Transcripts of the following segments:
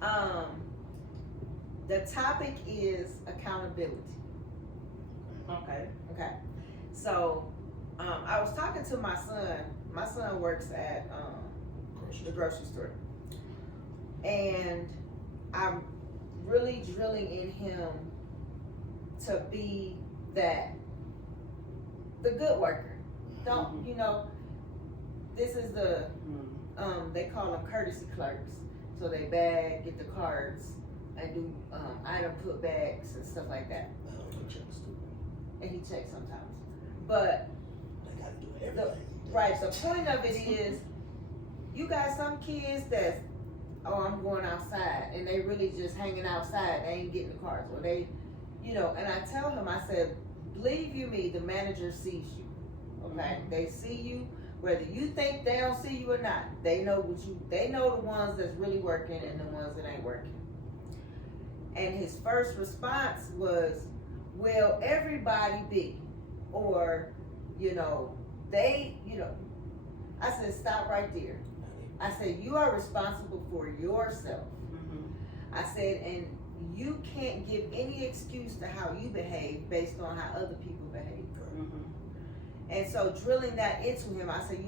The topic is accountability. Okay. Okay. So, I was talking to my son. My son works at the grocery store, and I'm really drilling in him to be the good worker. Don't this is the they call them courtesy clerks. So they bag, get the cards, and do item put bags and stuff like that. And he checks sometimes. But they gotta do everything. the point of it is, you got some kids that's, oh, I'm going outside, and they really just hanging outside. They ain't getting the cards, or they, and I tell him, I said, believe you me, the manager sees you. Okay, they see you, whether you think they don't see you or not. They know they know the ones that's really working and the ones that ain't working. And his first response was, well, everybody be, or, they, I said, stop right there. I said, you are responsible for yourself. I said, and you can't give any excuse to how you behave based on how other people behave. And so drilling that into him, I said,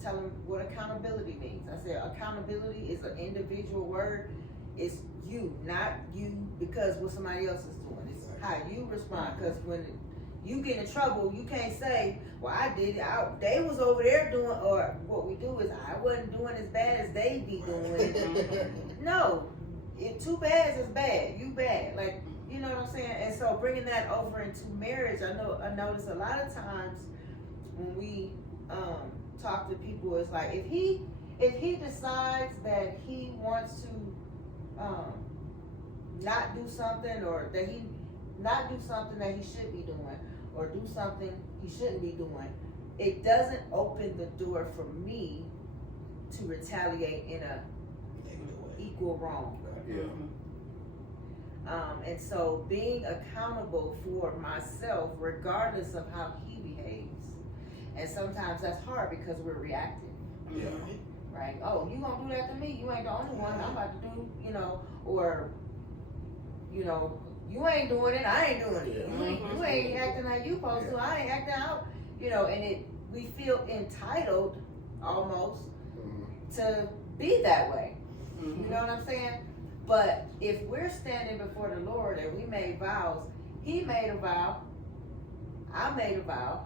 tell him what accountability means. I said, accountability is an individual word. It's you, not you because what somebody else is doing. It's how you respond. Because when you get in trouble, you can't say, well, I did it. They was over there doing, or what we do is, I wasn't doing as bad as they be doing. No, if two bads is bad. You bad. Like, you know what I'm saying? And so bringing that over into marriage, I notice a lot of times when we talk to people, it's like, if he decides that he wants to not do something, or that he not do something that he should be doing, or do something he shouldn't be doing, it doesn't open the door for me to retaliate in a equal wrong. Yeah. And so being accountable for myself, regardless of how he behaves. And sometimes that's hard because we're reactive. Yeah. Right? Oh, you gonna do that to me? You ain't the only one. I'm about to do, or, you ain't doing it. I ain't doing it. Yeah. You ain't acting like you supposed to. I ain't acting out. And we feel entitled almost to be that way. You know what I'm saying? But if we're standing before the Lord and we made vows, He made a vow, I made a vow.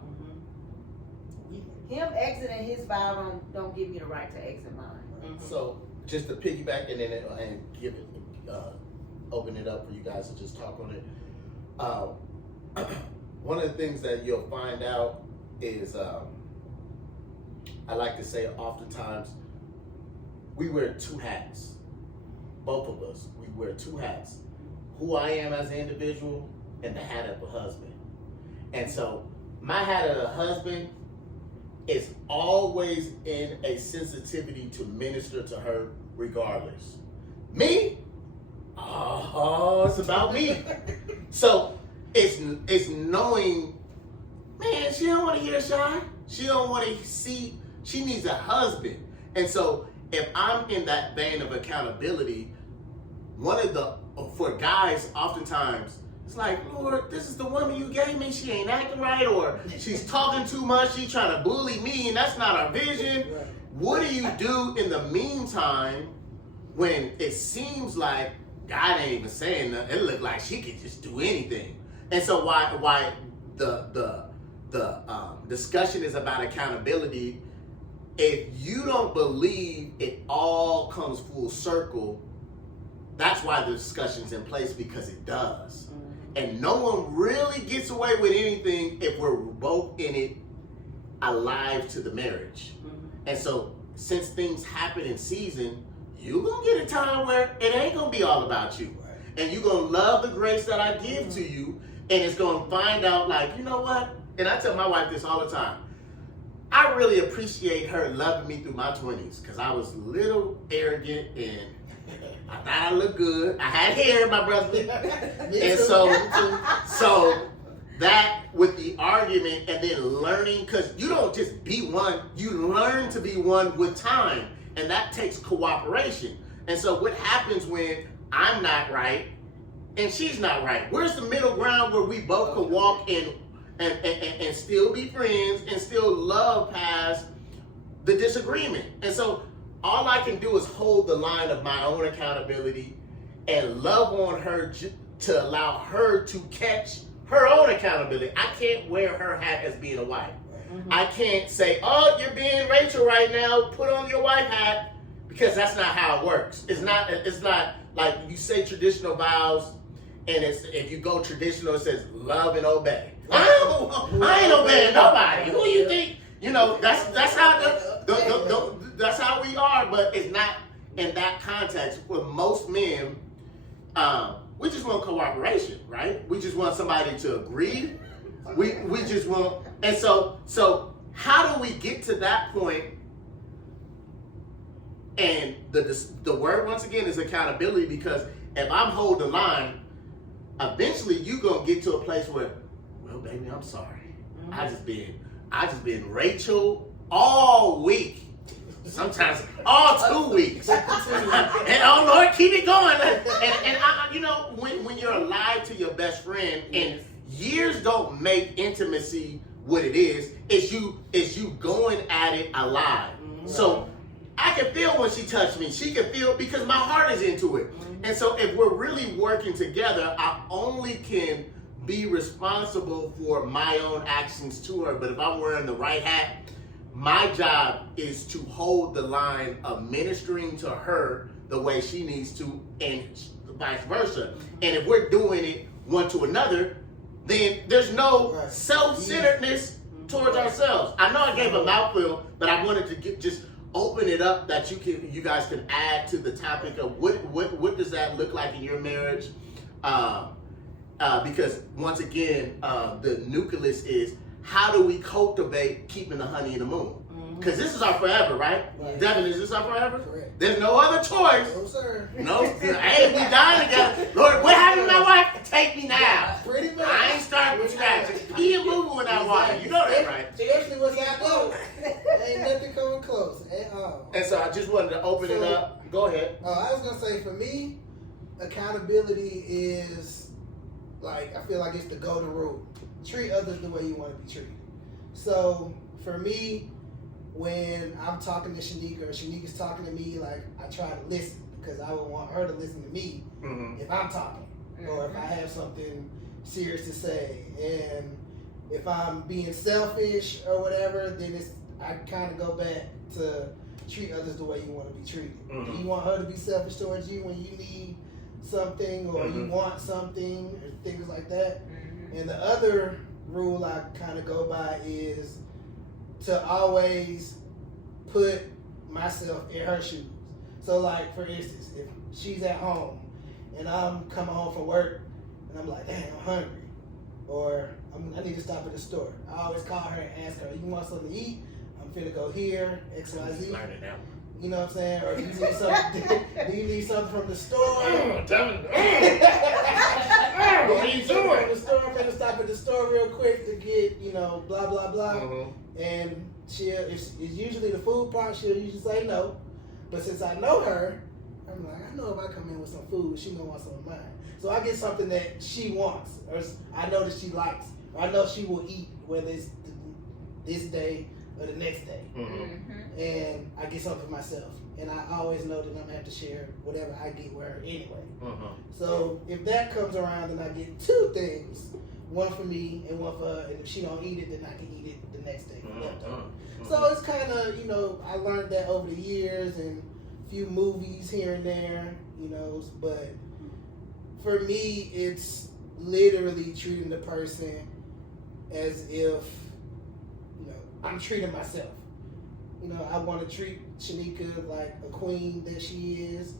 Him exiting his vow don't give me the right to exit mine. So just to piggyback and give it, open it up for you guys to just talk on it. One of the things that you'll find out is, I like to say oftentimes, we wear two hats. Both of us, we wear two hats. Who I am as an individual and the hat of a husband. And so my hat of a husband is always in a sensitivity to minister to her regardless. Me? Oh, it's about me. So it's knowing, man, she don't want to hear shy. She don't want to see, she needs a husband. And so if I'm in that vein of accountability, for guys, oftentimes, it's like, Lord, this is the woman you gave me. She ain't acting right, or she's talking too much. She's trying to bully me, and that's not our vision. Right. What do you do in the meantime when it seems like God ain't even saying nothing? It look like she could just do anything. And so why the discussion is about accountability. If you don't believe it all comes full circle, that's why the discussion's in place, because it does. And no one really gets away with anything if we're both in it alive to the marriage. And so since things happen in season, you're going to get a time where it ain't going to be all about you. Right. And you're going to love the grace that I give to you. And it's going to find out, like, you know what? And I tell my wife this all the time. I really appreciate her loving me through my 20s, because I was a little arrogant and I thought I looked good. I had hair, my brother. And so that with the argument and then learning, because you don't just be one, you learn to be one with time. And that takes cooperation. And so what happens when I'm not right and she's not right? Where's the middle ground where we both can walk and still be friends and still love past the disagreement? And so all I can do is hold the line of my own accountability and love on her to allow her to catch her own accountability. I can't wear her hat as being a wife. Mm-hmm. I can't say, oh, you're being Rachel right now, put on your wife hat, because that's not how it works. It's not like you say traditional vows, and if you go traditional, it says love and obey. I ain't obeying nobody. Who you think? You know, that's how that's how we are, but it's not in that context. With most men, we just want cooperation, right? We just want somebody to agree. We just want, and so how do we get to that point? And the word once again is accountability, because if I'm holding the line, eventually you gonna get to a place where, well, baby, I'm sorry. Mm-hmm. I just been Rachel all week. Sometimes all 2 weeks. And oh Lord, keep it going. And I, you know, when you're alive to your best friend, and years don't make intimacy what it is, it's you going at it alive. Mm-hmm. So I can feel when she touched me. She can feel, because my heart is into it. Mm-hmm. And so if we're really working together, I only can be responsible for my own actions to her. But if I'm wearing the right hat, my job is to hold the line of ministering to her the way she needs to, and vice versa. And if we're doing it one to another, then there's no self-centeredness towards ourselves. I know I gave a mouthful, but I wanted to just open it up that you guys can add to the topic of what does that look like in your marriage? Because once again, the nucleus is, how do we cultivate keeping the honey in the moon? Because this is our forever, right? Devin, is this our forever? Correct. There's no other choice. No, sir. No. Hey, we dying together. Lord, what happened to my wife? Take me now. Yeah, pretty much. I ain't starting from scratch. Pee and moving without water. You know that, right? Especially what's got close. Ain't nothing coming close at all. And so I just wanted to open it up. Go ahead. I was going to say, for me, accountability is, like, I feel like it's the golden rule. Treat others the way you want to be treated. So for me, when I'm talking to Shanika, or Shanika's talking to me, like, I try to listen, because I would want her to listen to me if I'm talking, or if I have something serious to say. And if I'm being selfish or whatever, then I kind of go back to treat others the way you want to be treated. Do you want her to be selfish towards you when you need something, or you want something, or things like that? And the other rule I kind of go by is to always put myself in her shoes. So, like, for instance, if she's at home and I'm coming home from work and I'm like, dang, I'm hungry, or I need to stop at the store, I always call her and ask her, you want something to eat? I'm finna go here, XYZ. You know what I'm saying? Or do you need something? Do you need something from the store? What are you doing? From the store, I'm gonna stop at the store real quick to get, blah blah blah. And it's usually the food part. She'll usually say no, but since I know her, I'm like, I know if I come in with some food, she gonna want some of mine. So I get something that she wants, or I know that she likes, or I know she will eat, whether it's this day or the next day. And I get something for myself, and I always know that I'm gonna have to share whatever I get with her anyway. So if that comes around, then I get two things, one for me and one for her, and if she don't eat it, then I can eat it the next day. So it's kind of, I learned that over the years, and a few movies here and there, but for me, it's literally treating the person as if, I'm treating myself. I want to treat Shanika like a queen that she is,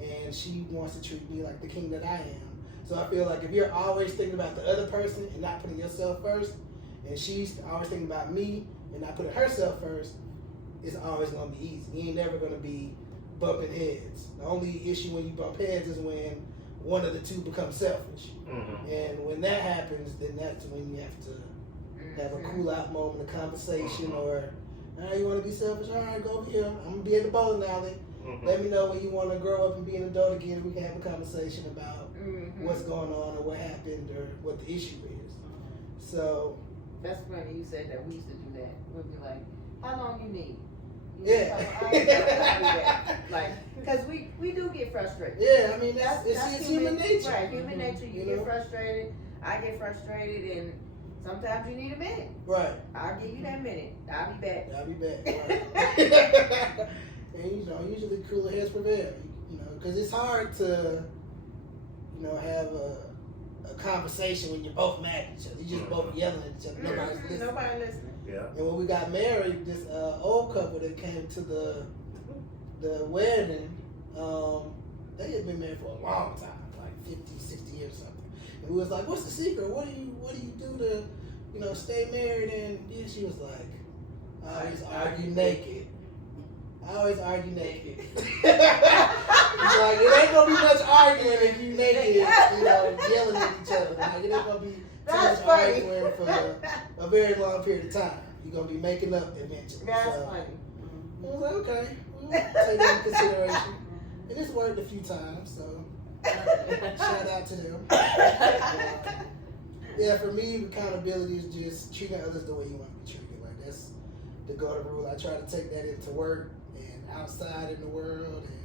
and she wants to treat me like the king that I am. So I feel like if you're always thinking about the other person and not putting yourself first, and she's always thinking about me and not putting herself first, it's always going to be easy. You ain't never going to be bumping heads. The only issue when you bump heads is when one of the two becomes selfish. And when that happens, then that's when you have to have a cool out moment of conversation, or you want to be selfish? All right, go over here. I'm going to be in the bowling alley. Let me know when you want to grow up and be an adult again. We can have a conversation about what's going on or what happened or what the issue is. So that's funny you said that. We used to do that. We'd be like, how long you need? yeah. Like, because we do get frustrated. Yeah, I mean, it's human nature. Right, human nature. You get frustrated. I get frustrated, and sometimes you need a minute. Right. I'll give you that minute. I'll be back. Right. And usually cooler heads prevail. Because it's hard to, have a conversation when you're both mad at each other. You're just both yelling at each other. Nobody's listening. Nobody listening. Yeah. And when we got married, this old couple that came to the wedding, they had been married for a long time, like 50, 60 years or something. And we was like, "What's the secret? What do you do to, stay married?" And yeah, she was like, "I always argue naked. I always argue naked." It's like, it ain't gonna be much arguing if you naked, yelling at each other. Like, it ain't gonna be too much arguing for a very long period of time. You're gonna be making up eventually. That's funny. I was like, okay, we'll take that into consideration. And it's worked a few times, so shout out to them. Yeah, for me, accountability is just treating others the way you want to be treated. Like, that's the golden rule. I try to take that into work and outside in the world, and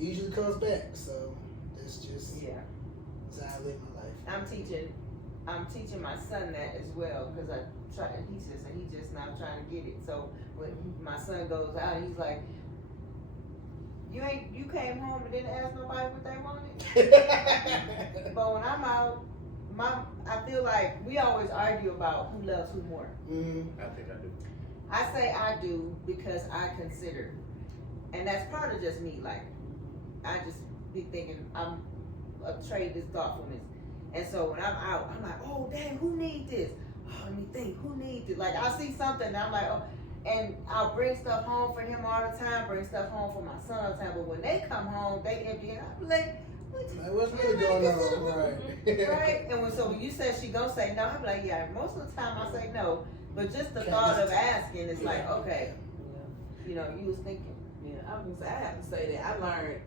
it usually comes back. So that's just that's how I live my life. I'm teaching my son that as well, because he just now trying to get it. So when my son goes out, he's like, you came home and didn't ask nobody what they wanted. But when I'm out, I feel like we always argue about who loves who more. I think I do. I say I do because I consider, and that's part of just me. Like, I just be thinking I'm a trait this thoughtfulness. And so when I'm out, I'm like, oh, dang, who needs this? Oh, let me think, who needs it? Like, I'll see something, and I'm like, oh, and I'll bring stuff home for him all the time, bring stuff home for my son all the time. But when they come home, they empty, and I'm like, what's really going on? Right. Right? And when you said she gonna say no, I'm like, yeah, most of the time I say no. But just the thought of asking, it's like, okay, you was thinking. Yeah, I was gonna say, I have to say that I learned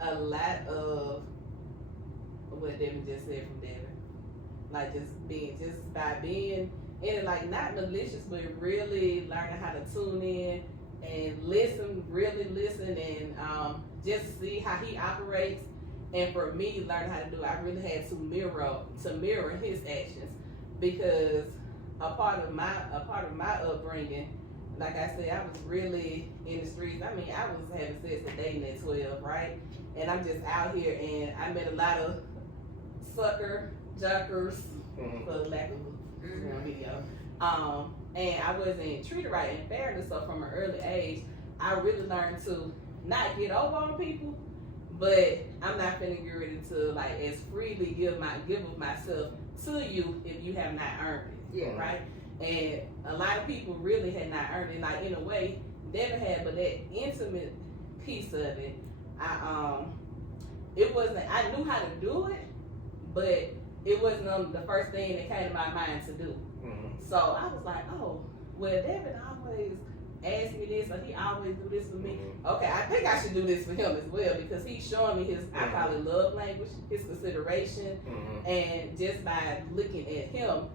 a lot of what Devin just said from Devin. Like, just by being in it, like, not malicious, but really learning how to tune in and listen, really listen, and just see how he operates. And for me, learning how to do it, I really had to mirror his actions, because a part of my upbringing, like I said, I was really in the streets. I mean, I was having sex and dating at 12, right? And I'm just out here, and I met a lot of sucker junkers, for lack of a video. And I wasn't treated right and fair and stuff from an early age. I really learned to not get over on people, but I'm not finna get ready to, like, as freely give of myself to you if you have not earned it. Yeah. Right? And a lot of people really had not earned it. Like, in a way, never had, but that intimate piece of it, I knew how to do it, but it wasn't the first thing that came to my mind to do. So I was like, oh, well, Devin always asked me this, or he always do this for me. Okay, I think I should do this for him as well, because he's showing me his, I call it love language, his consideration. And just by looking at him,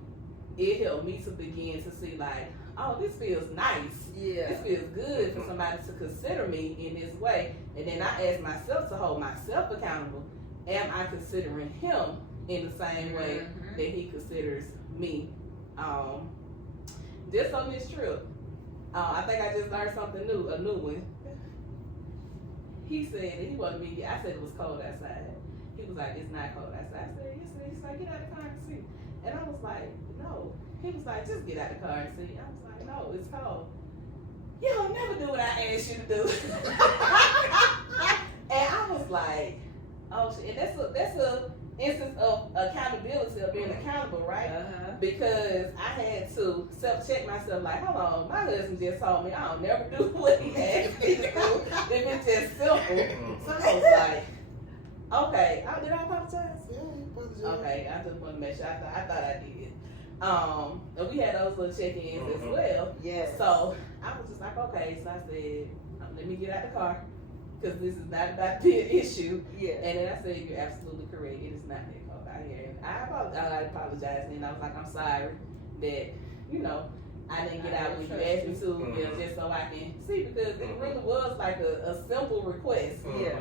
it helped me to begin to see, like, oh, this feels nice. Yeah. This feels good for somebody to consider me in this way. And then I asked myself to hold myself accountable. Am I considering him in the same way that he considers me? Just on this trip, I think I just learned something new, a new one. He said that he wanted me to I said it was cold outside. He was like, it's not cold outside. I said, yes, it is. He's like, get out of the car and see. And I was like, no. He was like, just get out of the car and see. I was like, no, it's cold. You don't never do what I asked you to do. And I was like, oh shit. And that's a instance of accountability, of being accountable, right? Because I had to self-check myself, like, hold on, my husband just told me I don't never do what he asked me to do if it's just simple. So I was like, okay, did I apologize? Yeah, you apologize. Okay, I just want to make sure. I thought I did. And we had those little check-ins as well. Yes. So I was just like, okay. So I said, let me get out the car. because this is not about the issue. Yeah. And then I said, you're absolutely correct. It is not that cold out here. And I apologized, and I was like, I'm sorry that, you know, I didn't get out when you asked me to, you know, just so I can see, because it really was like a simple request. Yeah.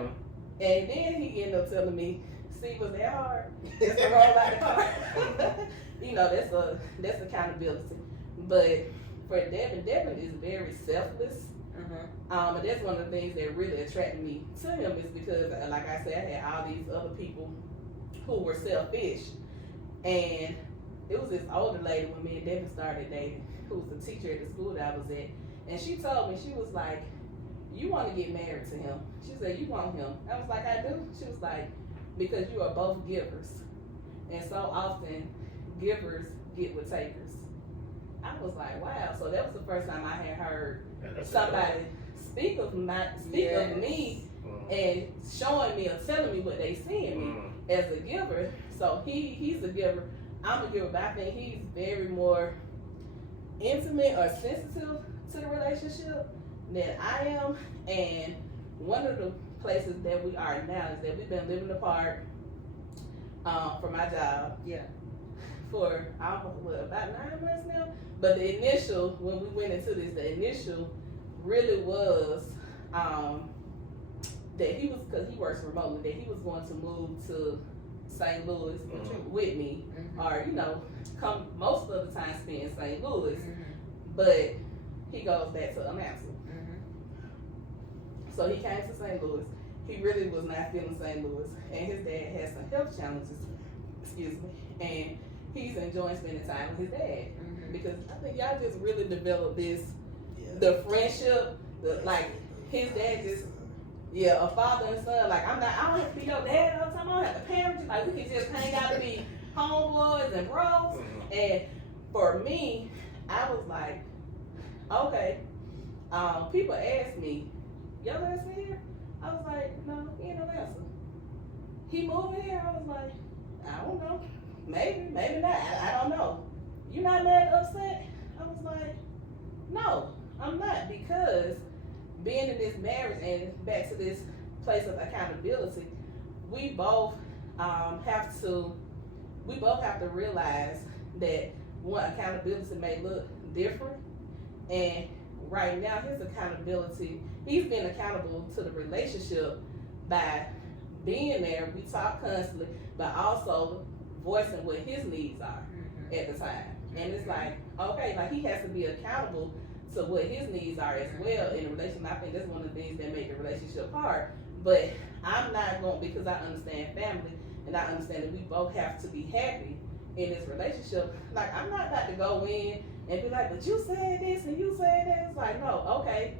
And then he ended up telling me, see, was that hard? Just to roll out the car. You know, that's accountability. But for Devin is very selfless. And that's one of the things that really attracted me to him, is because, like I said, I had all these other people who were selfish. And it was this older lady when me and Devin started dating, who was the teacher at the school that I was at. And she told me, she was like, you want to get married to him? She said, you want him? I was like, I do. She was like, because you are both givers. And so often, givers get with takers. I was like, wow. So that was the first time I had heard somebody speak of me and showing me or telling me what they see in me as a giver. So he's a giver. I'm a giver, but I think he's very more intimate or sensitive to the relationship than I am. And one of the places that we are now is that we've been living apart for my job. Yeah. For almost about 9 months now. But the initial, when we went into this, the initial really was that he was, because he works remotely, that he was going to move to St. Louis with me, or, you know, come most of the time spend in St. Louis, but he goes back to Atlanta. So he came to St. Louis. He really was not feeling St. Louis, and his dad had some health challenges, and he's enjoying spending time with his dad, because I think y'all just really developed this, the friendship, like his dad just, a father and son. Like I don't have to be your dad all the time. I don't have to parent you. Like we can just hang out and be homeboys and bros. And for me, I was like, okay. People ask me, your ass here? I was like, no, he ain't no answer. He moving here? I was like, I don't know. Maybe not. I don't know. You not mad, upset? I was like, no, I'm not, because being in this marriage and back to this place of accountability, we both have to realize that one, accountability may look different, and right now his accountability, he's been accountable to the relationship by being there. We talk constantly, but also voicing what his needs are at the time. And it's like, okay, like he has to be accountable to what his needs are as well in a relationship. I think that's one of the things that make the relationship hard. But I'm not going, because I understand family and I understand that we both have to be happy in this relationship. Like, I'm not about to go in and be like, but you said this and you said that. It's like, no, okay.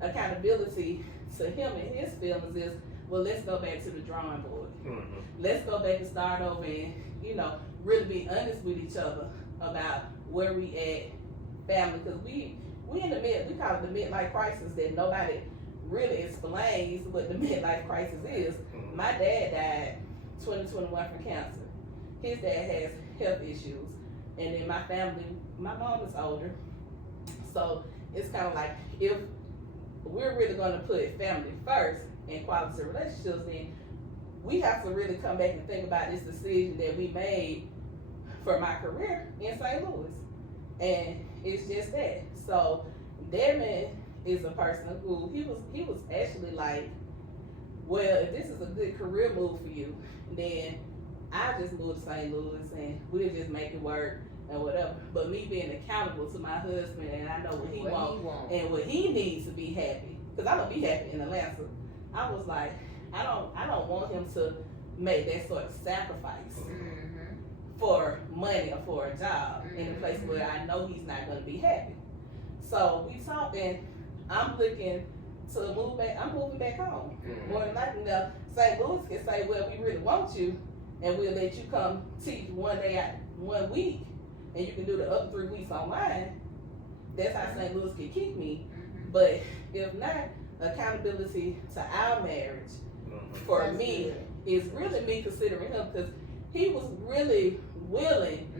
Accountability to him and his feelings is, well, let's go back to the drawing board. Let's go back and start over and, you know, really be honest with each other about where we at family. Because we in the we call it the midlife crisis, that nobody really explains what the midlife crisis is. My dad died 2021 from cancer. His dad has health issues. And then my family, my mom is older. So it's kind of like, if we're really going to put family first and quality relationships, then we have to really come back and think about this decision that we made for my career in St. Louis. And it's just that. So Devin is a person who, he was actually like, well, if this is a good career move for you, then I just moved to St. Louis and we'll just make it work and whatever. But me being accountable to my husband, and I know what he wants and what he needs to be happy, because I'm gonna be happy in Atlanta. I was like, I don't want him to make that sort of sacrifice for money or for a job in a place where I know he's not gonna be happy. So we talked, and I'm looking to move back. I'm moving back home. More than likely, now St. Louis can say, well, we really want you, and we'll let you come teach 1 day out, 1 week, and you can do the other 3 weeks online. That's how St. Louis can keep me. But if not, accountability to our marriage for me is really me considering him, because he was really willing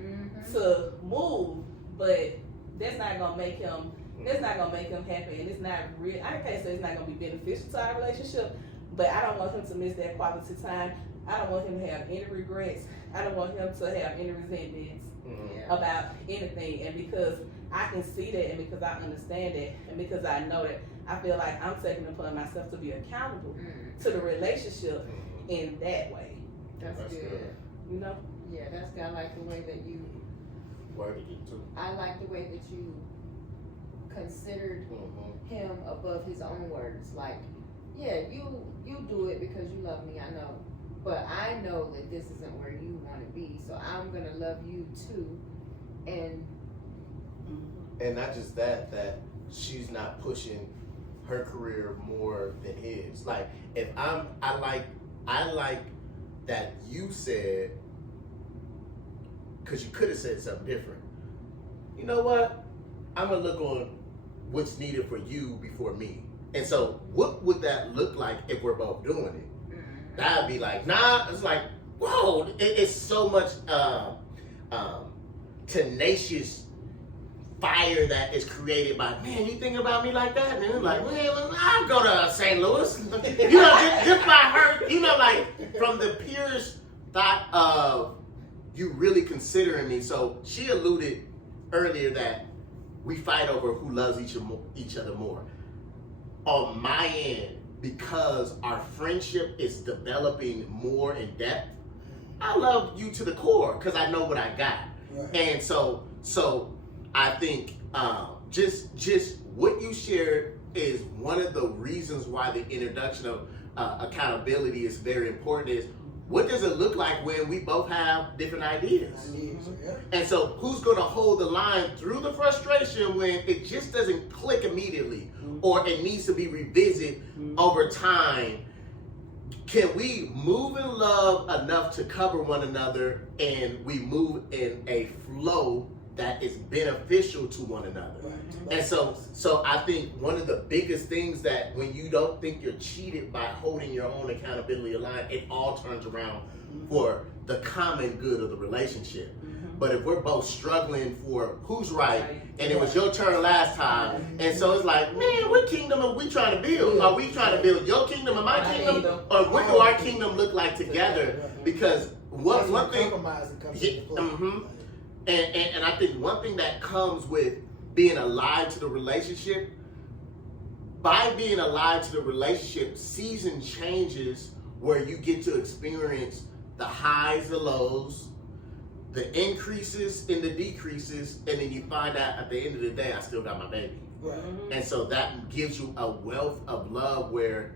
to move, but that's not gonna make him That's not gonna make him happy, and it's not real. I can't say it's not gonna be beneficial to our relationship, but I don't want him to miss that quality time. I don't want him to have any regrets. I don't want him to have any resentments about anything. And because I can see that, and because I understand that, and because I know that, I feel like I'm taking it upon myself to be accountable to the relationship in that way. That's good. You know? Yeah, that's good. I like the way that you worded it too. I like the way that you considered him above his own words. Like, yeah, you do it because you love me, I know. But I know that this isn't where you want to be, so I'm gonna love you too. And not just that she's not pushing her career more than his. Like, if I like that you said, because you could have said something different. You know what? I'm gonna look on what's needed for you before me. And so, what would that look like if we're both doing it? That'd be like, nah. It's like, whoa! It's so much tenacious fire that is created by, man, you think about me like that? And it's like, well, I'll go to St. Louis. You know, just by her, you know, like from the purest thought of you really considering me. So she alluded earlier that we fight over who loves each other more. On my end, because our friendship is developing more in depth, I love you to the core because I know what I got. Right. And so I think just what you shared is one of the reasons why the introduction of accountability is very important. Is what does it look like when we both have different ideas? And so who's going to hold the line through the frustration when it just doesn't click immediately or it needs to be revisited over time? Can we move in love enough to cover one another and we move in a flow that is beneficial to one another? And so I think one of the biggest things that when you don't think you're cheated by holding your own accountability line, it all turns around for the common good of the relationship. But if we're both struggling for who's right, and it was your turn last time, and so it's like, man, what kingdom are we trying to build? Are we trying to build your kingdom and my kingdom? Or what do our kingdom look like together? Because one thing, and I think one thing that comes with being alive to the relationship, by being alive to the relationship, season changes where you get to experience the highs, the lows, the increases and the decreases, and then you find out at the end of the day, I still got my baby. Right. And so that gives you a wealth of love where,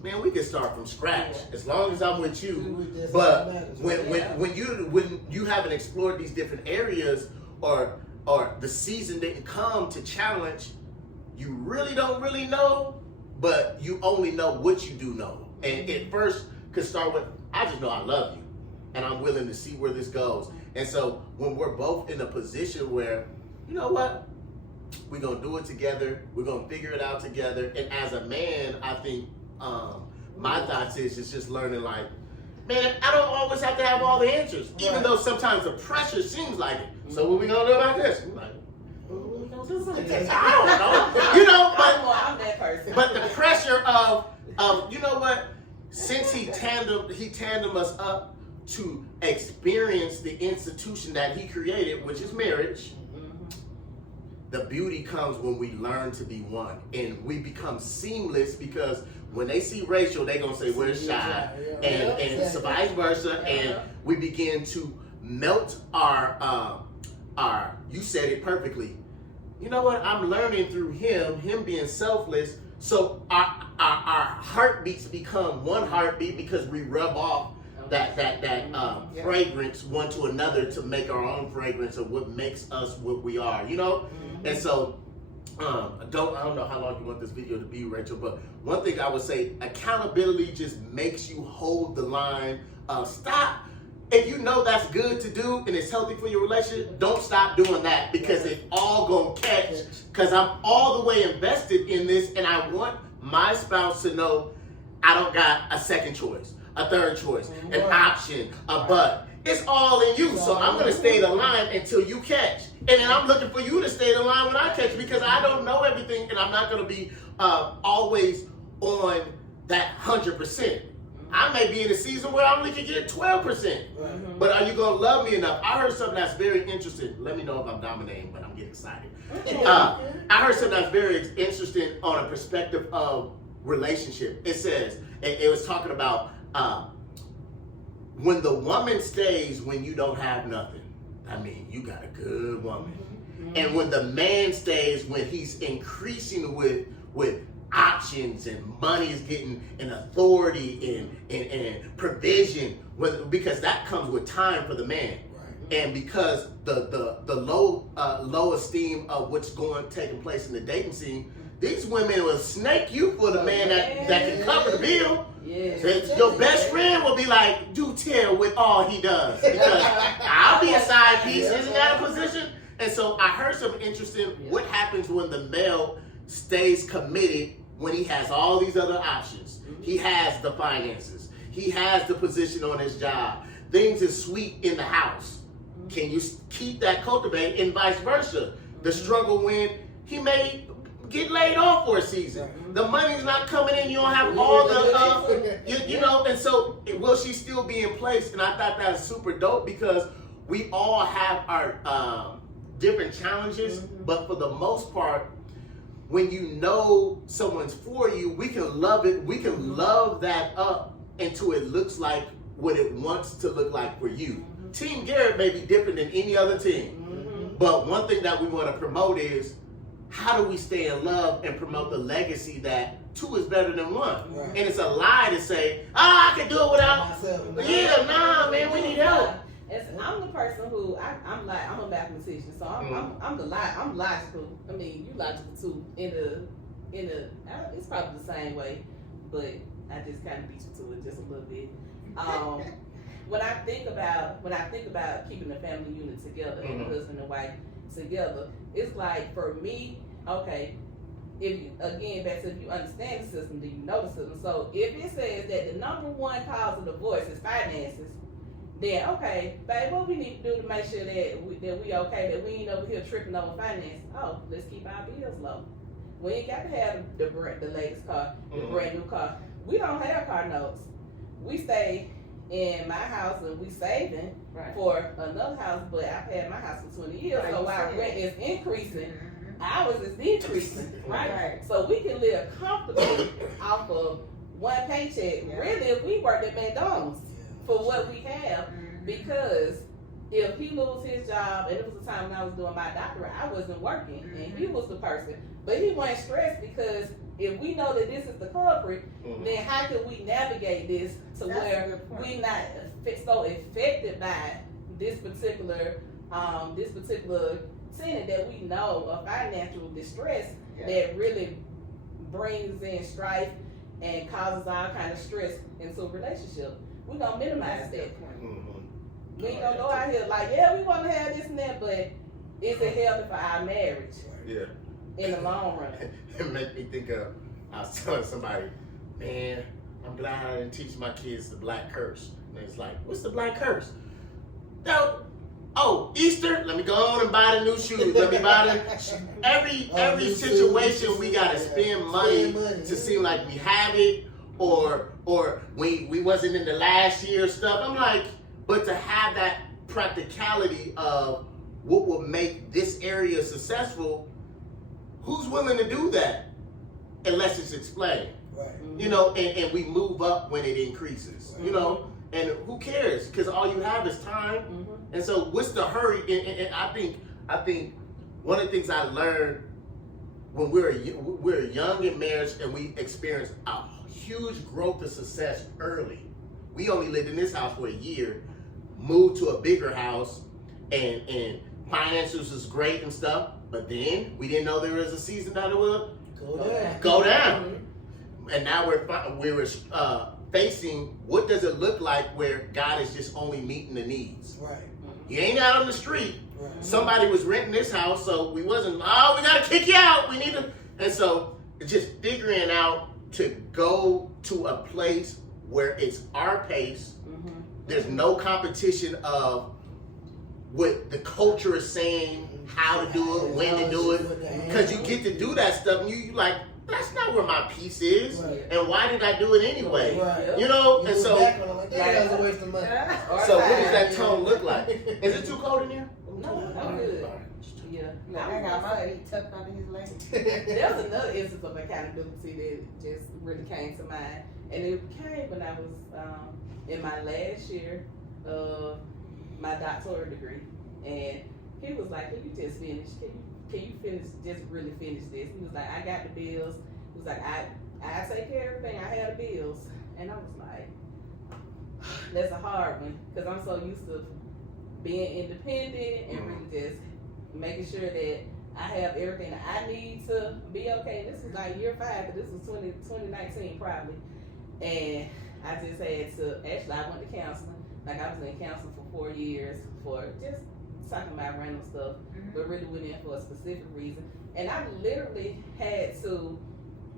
man, we can start from scratch as long as I'm with you. But when you haven't explored these different areas, or the season didn't come to challenge, you really don't really know, but you only know what you do know. And it first could start with, I just know I love you, and I'm willing to see where this goes. And so when we're both in a position where, you know what, we're going to do it together, we're going to figure it out together. And as a man, I think my thoughts is just learning, like, man, I don't always have to have all the answers, even though sometimes the pressure seems like it. So what we going to do about this? I'm like, I don't know. You know, I'm that person. But the pressure of you know what, since he tandem us up to experience the institution that he created, which is marriage, the beauty comes when we learn to be one and we become seamless, because when they see Rachel, they're going to say, where's Shy? And it's vice versa. And we begin to melt our, you said it perfectly. You know what? I'm learning through him being selfless. So our heartbeats become one heartbeat because we rub off that fragrance one to another to make our own fragrance of what makes us what we are, you know? And so I don't know how long you want this video to be, Rachel, but one thing I would say, accountability just makes you hold the line. Stop. If you know that's good to do and it's healthy for your relationship, don't stop doing that, because it's all gonna catch, because I'm all the way invested in this and I want my spouse to know I don't got a second choice. a third choice, an Right. option, a but. It's all in you. So I'm gonna stay the line until you catch. And then I'm looking for you to stay the line when I catch, because I don't know everything and I'm not gonna be always on that 100%. I may be in a season where I only can get 12%. Right. But are you gonna love me enough? I heard something that's very interesting. Let me know if I'm dominating, but I'm getting excited. I heard something that's very interesting on a perspective of relationship. It says, it was talking about when the woman stays when you don't have nothing. I mean, you got a good woman. And when the man stays when he's increasing with options and money is getting an authority and provision, because that comes with time for the man. Right. And because the low esteem of what's taking place in the dating scene, these women will snake you for the man that can cover the bill. Yes. Your best friend will be like, do tell with all he does. Because I'll be a side piece. Isn't that a position? And so I heard some interesting, what happens when the male stays committed when he has all these other options. He has the finances. He has the position on his job. Things is sweet in the house. Can you keep that cultivated, and vice versa? The struggle when he may get laid off for a season. The money's not coming in. You don't have all the, you know, and so will she still be in place? And I thought that was super dope, because we all have our different challenges, but for the most part, when you know someone's for you, we can love it. We can love that up until it looks like what it wants to look like for you. Team Garrett may be different than any other team, but one thing that we want to promote is, how do we stay in love and promote the legacy that two is better than one? Right. And it's a lie to say, I can do it without. Myself. Yeah, nah, man, we need help. I'm the person who I'm a mathematician, so I'm logical. I mean, you logical too. It's probably the same way, but I just kind of beat you to it just a little bit. When I think about keeping the family unit together, and the husband and wife together, it's like, for me, okay, if you understand the system, then you know the system. So if it says that the number one cause of divorce is finances, then okay, babe, what we need to do to make sure that we okay, that we ain't over here tripping over finance? Oh, let's keep our bills low. We ain't got to have the latest car, the brand new car. We don't have car notes. We stay in my house and we saving for another house, but I've had my house for 20 years, so while rent is increasing, ours is decreasing, right? So we can live comfortably off of one paycheck. Really, if we worked at McDonald's for what we have, because if he lose his job, and it was a time when I was doing my doctorate, I wasn't working, and he was the person, but he wasn't stressed, because if we know that this is the culprit, then how can we navigate this to where we not so affected by this particular tenant that we know of financial distress that really brings in strife and causes all kind of stress into a relationship? We're gonna minimize that. We ain't gonna go out here like, we want to have this and that, but is it healthy for our marriage? Yeah. In the long run. It make me think of, I was telling somebody, man, I'm glad I didn't teach my kids the black curse. And it's like, what's the black curse? No. Oh, Easter, let me go on and buy the new shoes. Let me buy the, every situation we gotta spend money to seem like we have it, or we wasn't in the last year stuff. I'm like, but to have that practicality of what will make this area successful, who's willing to do that? Unless it's explained. Right. You know, and we move up when it increases. You know, and who cares? Because all you have is time. And so what's the hurry? And I think one of the things I learned when we're young in marriage and we experience a huge growth of success early. We only lived in this house for a year, moved to a bigger house, and finances was great and stuff. But then we didn't know there was a season that it would go down. And now we're facing, what does it look like where God is just only meeting the needs? Right. You ain't out on the street. Right. Somebody was renting this house, so we wasn't, we gotta kick you out. We need to, and so just figuring out to go to a place where it's our pace. Mm-hmm. There's no competition of what the culture is saying, how to do it, when to do it. Because you get to do that stuff and you like, that's not where my piece is. Right. And why did I do it anyway? Right. You know? You And look so, back on it like, that was a waste of money. so what does that tone look like? Is it too cold in here? No, I'm good. Yeah. Look, I got my hoodie tucked under his leg. There was another instance of accountability that just really came to mind, and it came when I was in my last year of my doctoral degree, and he was like, "Can you just finish? Can you finish? Just really finish this?" He was like, "I got the bills." He was like, "I take care of everything. I had the bills," and I was like, "That's a hard one," because I'm so used to being independent and really just making sure that I have everything that I need to be okay. This was like year 5, but this was 2019 probably. And I just had to, actually I went to counseling. Like I was in counseling for 4 years for just talking about random stuff, but really went in for a specific reason. And I literally had to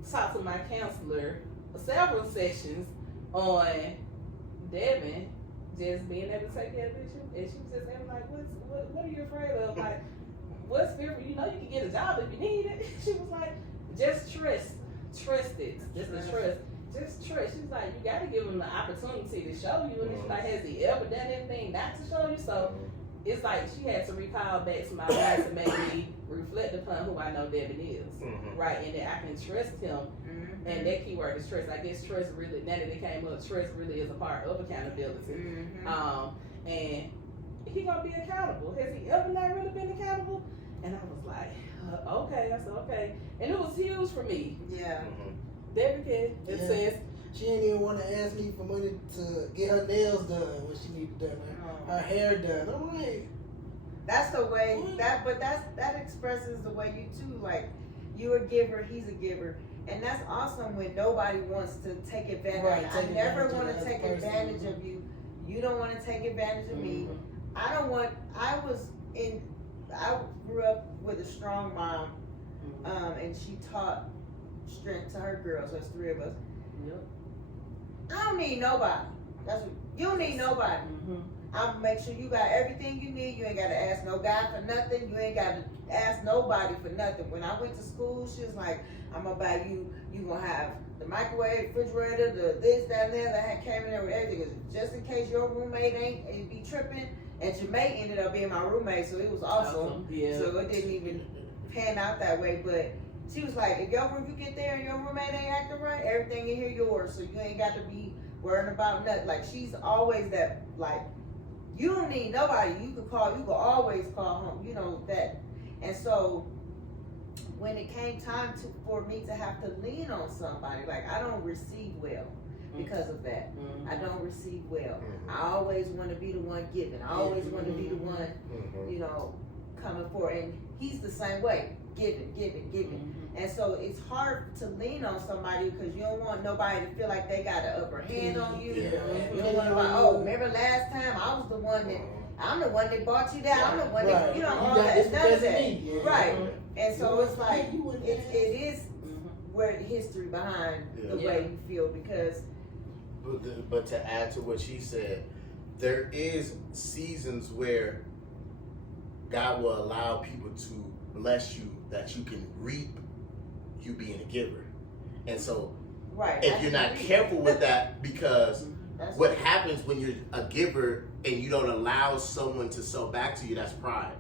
talk to my counselor several sessions on Devin just being able to take care of it. And she was just like, what are you afraid of? Like, what's fearful? You know you can get a job if you need it. She was like, just trust it. Just the trust. Just trust. She was like, you got to give him the opportunity to show you. And she's like, has he ever done anything not to show you? So it's like she had to recall back to my life to make me reflect upon who I know Devin is, right? And that I can trust him. And that key word is trust. I guess trust really, now that it came up, trust really is a part of accountability. And he gonna be accountable. Has he ever not really been accountable? And I was like, okay. I said, okay. And it was huge for me. Yeah. Devin can, it says, she didn't even want to ask me for money to get her nails done when she needed done, her hair done. I'm like, that's the way that expresses the way you too. Like, you're a giver, he's a giver. And that's awesome when nobody wants to take advantage. Right, I never want to take advantage of you. You don't want to take advantage of me. I grew up with a strong mom, and she taught strength to her girls. There's 3 of us. Yep. I don't need nobody. You don't need nobody. I'll make sure you got everything you need. You ain't got to ask no guy for nothing. You ain't got to ask nobody for nothing. When I went to school, she was like, I'm going to buy you, you going to have the microwave, refrigerator, the this, that, and the other. I came in there with everything. Just in case your roommate ain't be tripping. And Jermaine ended up being my roommate, so it was awesome. Yeah. So it didn't even pan out that way. But she was like, if you get there and your roommate ain't acting right, everything in here yours. So you ain't got to be worrying about nothing. Like, she's always that, like, you don't need nobody. You can always call home. You know that. And so when it came time for me to have to lean on somebody, like, I don't receive well because of that. I don't receive well. I always want to be the one giving. I always want to be the one, you know, coming forward. And he's the same way, giving. And so it's hard to lean on somebody because you don't want nobody to feel like they got an upper hand on you. You don't want to, oh, remember last time I'm the one that bought you down. I'm the one that, you know, all that, none of that. Right. And so it's like, it is where the history behind the way you feel, because. But to add to what she said, there is seasons where God will allow people to bless you that you can reap you being a giver. And so if you're not careful with that, because what happens when you're a giver and you don't allow someone to sow back to you, that's pride.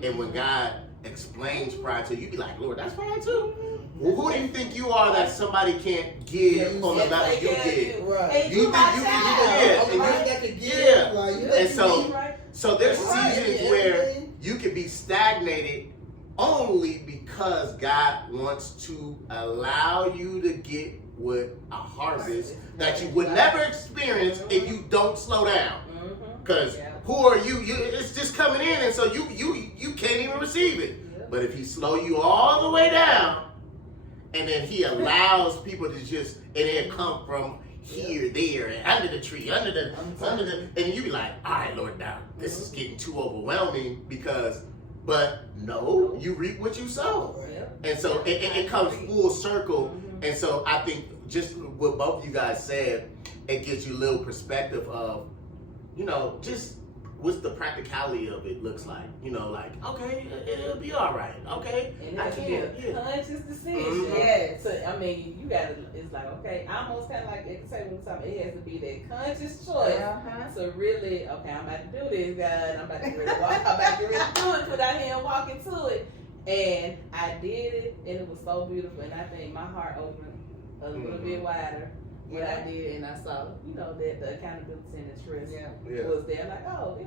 And when God explains pride to you, you be like, Lord, that's pride too? Well, who do you think you are that somebody can't give on the level you give? Right. You think you can give? And so there's seasons where you can be stagnated only because God wants to allow you to get with a harvest that you would never experience if you don't slow down. Because who are you? It's just coming in, and so you can't even receive it. But if he slow you all the way down, and then he allows people to just, and it come from here, there, and under the tree, under the, and you be like, all right, Lord, now this is getting too overwhelming but no, you reap what you sow. And so it comes full circle. And so I think just what both of you guys said, it gives you a little perspective of, you know, just what's the practicality of it looks like. You know, like, okay, it'll be all right. Okay, And I it has to can. be a conscious decision. Mhm. Yes. So, I mean, you gotta, it's like, okay, almost kind of like at the table time, it has to be that conscious choice. So really, okay, I'm about to do this, God. I'm about to get ready to walk. I'm about to get ready to do it, put out here and walk into it. And I did it, and it was so beautiful. And I think my heart opened a little bit wider when I did, and I saw, you know, that the accountability and the trust was there. Like, oh,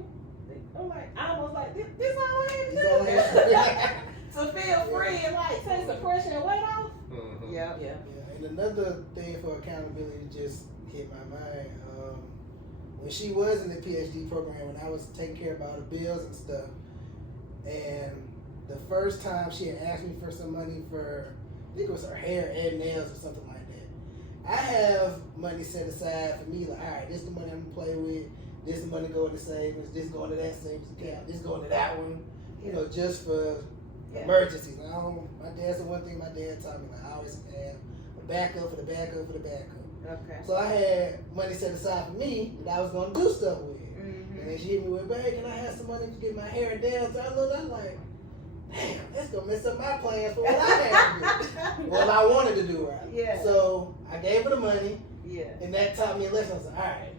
I'm like, I almost like, this all I had to do. To feel free and like take some pressure and weight off. Mhm. Yeah. Yeah. And another thing for accountability just hit my mind. When she was in the PhD program, when I was taking care of all the bills and stuff, and the first time she had asked me for some money for, I think it was her hair and nails or something like that. I have money set aside for me, like, all right, this is the money I'm gonna play with, this is the money going to savings, this going to that savings account, this going to that one, you know, just for emergencies. My dad's the one thing my dad taught me, like, I always have a backup for the backup for the backup. Okay. So I had money set aside for me that I was gonna do stuff with. Mm-hmm. And then she hit me with, babe, can I have some money to get my hair and nails? So I'm like, damn, that's gonna mess up my plans for what I had to do. Well, I wanted to do right. Yeah. So I gave her the money, Yeah. and that taught me a lesson. I was like, all right,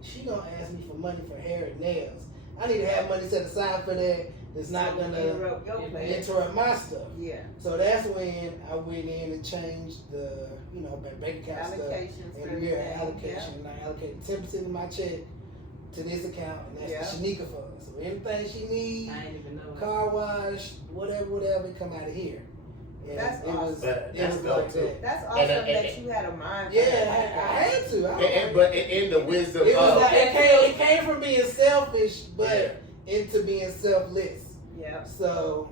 she gonna ask me for money for hair and nails. I need to have money set aside for that. That's not gonna interrupt my stuff. Yeah. So that's when I went in and changed the, you know, bank account stuff. Allocations. And the year allocation, and I allocated 10% of my check to this account, and that's the Shanika fund. So anything she needs, I didn't even know. car wash, whatever, it come out of here. And That's it was, awesome. it was like that. That's awesome that you had a mind. Yeah, I had to. But in the wisdom It was of like it came from being selfish, but into being selfless. Yeah. So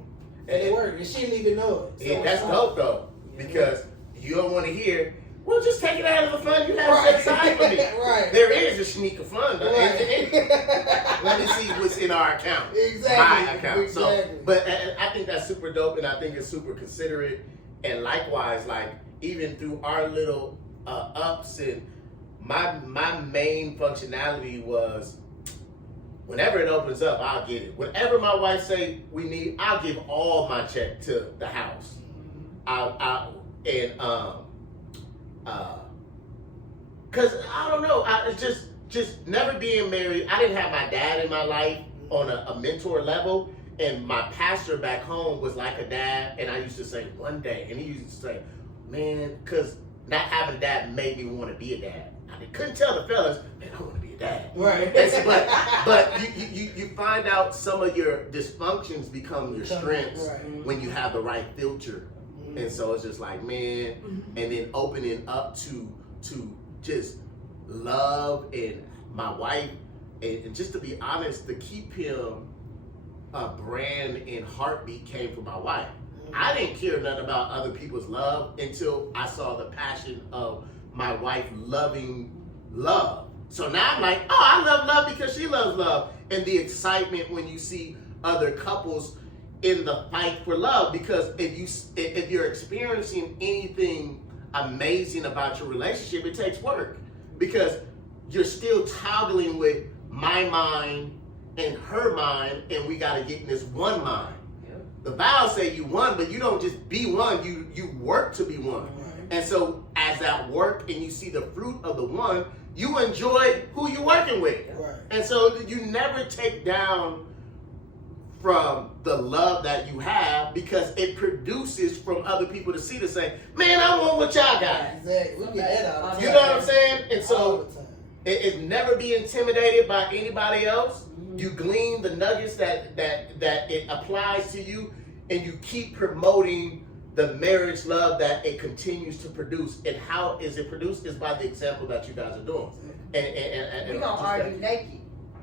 and it worked, and she didn't even know it. So that's dope though, because you don't want to hear, well, just take it out of the fund you have set aside for me. Right. There is a Shanika fund. Right. Let me see what's in our account. Exactly. My account. Exactly. So, but I think that's super dope, and I think it's super considerate. And likewise, like even through our little ups, and my main functionality was, whenever it opens up, I'll get it. Whatever my wife say we need, I'll give all my check to the house. Cause I don't know, it's just never being married. I didn't have my dad in my life on a mentor level, and my pastor back home was like a dad. And I used to say one day, and he used to say, man, cause not having dad made me want to be a dad. I couldn't tell the fellas, man, I want to be a dad. Right. But you find out some of your dysfunctions become your strengths when you have the right filter. And so it's just like, man, and then opening up to just love and my wife, and just to be honest, to keep him a brand and heartbeat came from my wife. I didn't care nothing about other people's love until I saw the passion of my wife loving love. So now I'm like, oh, I love love because she loves love. And the excitement when you see other couples in the fight for love, because if you're experiencing anything amazing about your relationship, it takes work, because you're still toggling with my mind and her mind, and we got to get in this one mind. The vows say you one, but you don't just be one, you work to be one. And so as that work and you see the fruit of the one, you enjoy who you're working with. Right. And so you never take down from the love that you have, because it produces from other people to see, to say, man, I want what y'all got. Exactly. We get that all the time. You know what I'm saying? And All so the time. it's never be intimidated by anybody else. You glean the nuggets that it applies to you, and you keep promoting the marriage love that it continues to produce. And how is it produced? Is by the example that you guys are doing. And We're gonna argue naked.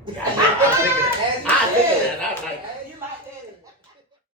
I think of that. I was like, You like